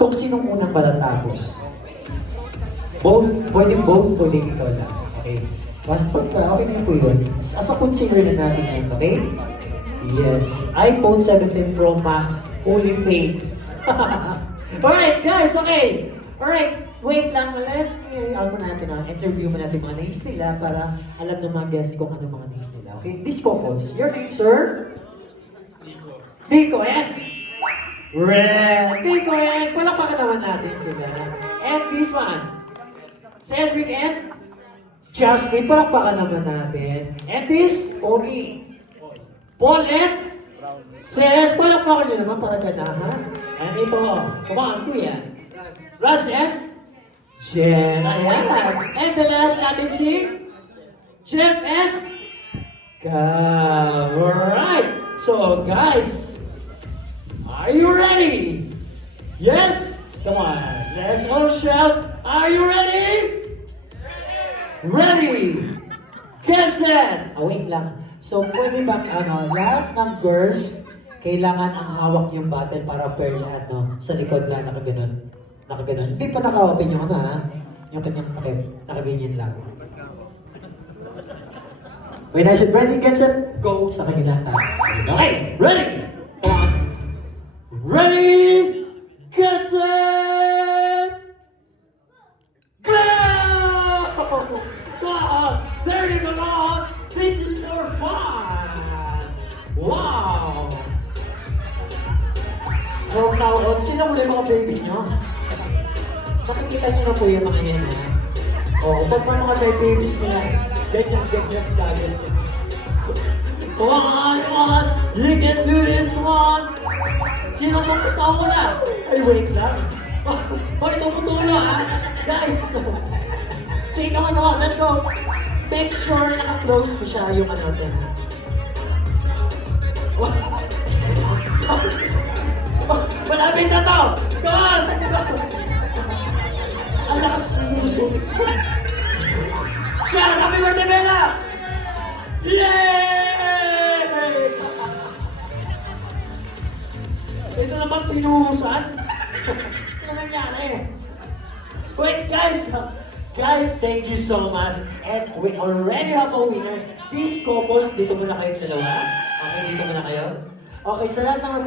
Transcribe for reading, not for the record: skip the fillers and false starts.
Kung sinong unang matatapos. Both, pwedeng ikaw lang. Okay. Fast forward pa, okay na yun po yun. As a consider na natin yun, okay? Yes. iPhone 17 Pro Max, fully paid. Alright, guys, okay. Alright, wait lang ulit. Interview mo natin mga names nila para alam ng mga guests kung ano mga names nila. Okay, these couples. Your name, sir? Nico, yes! Red! Nico, and palakpakan naman natin sila. And this one, Cedric and Jasmine, palakpakan naman natin. And this, Ogie. Paul and Ses, palakpakan nyo naman para ganahan. And ito, come on, kuya. Russ and Jen, ayan. And the last natin si Jeff and Gab. Alright, so guys, are you ready? Yes? Come on, let's all shout. Are you ready? Ready! Get set! Wait lang. So, pwede bang lahat ng girls, kailangan ang hawak yung bottle para pair lahat, no? Sa likod lang, nakaganon. Nakaganon. Hindi pa naka-open yung ha? Yung kanyang nakaganyan lang. When I said ready, get set, go sa kanila. Okay, ready! On. Ready! Get set! Go! God, there you go, on. This is more fun. Wow. From now on, sila muna yung mga baby nyo. Makikita nyo na po yung mga yan. Pag mga may babies nila, ganyan, gagawin. Come on, you can do this one. Sino mo gusto ko muna? Ay, wait lang. Hoy, tumutulo ha. Guys, sige naman ako, let's go. Make sure naka-close mo siya yung natin. Malapit na to! Come on! Ang lakas puso. Siya! Happy birthday, Bella! Yay! Ito naman pinuhusan. Ano nangyari? Wait, guys! Guys, thank you so much. And we already have a winner. These couples, dito muna kayong dalawa. Okay, dito muna kayo. Okay, sa lahat ng